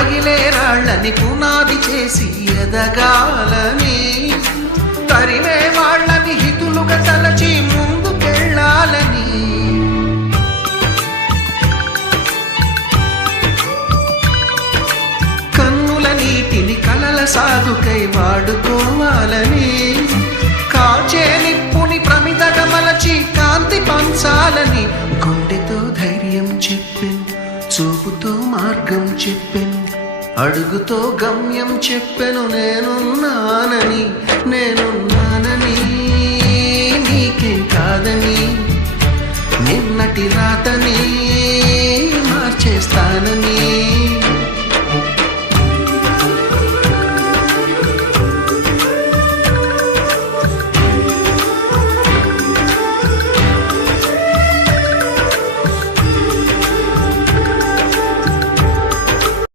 పగిలే రాళ్ళని పునాది చేసి ఎదగాలని, తరిమే వాళ్ళని హితులుగా తలచి ముందుకెళ్ళాలని, కన్నుల నీటిని కలల సాగుకై వాడుకోవాలని, కాచే నిప్పుని ప్రమిదగా మలచి కాంతి పంచాలని, గుండెతో ధైర్యం చెప్పెను, చూపుతో మార్గం చెప్పెను, అడుగుతో గమ్యం చెప్పెను. నేనున్నానని నీకేం కాదని, నిన్నటి రాతని మార్చేస్తానని.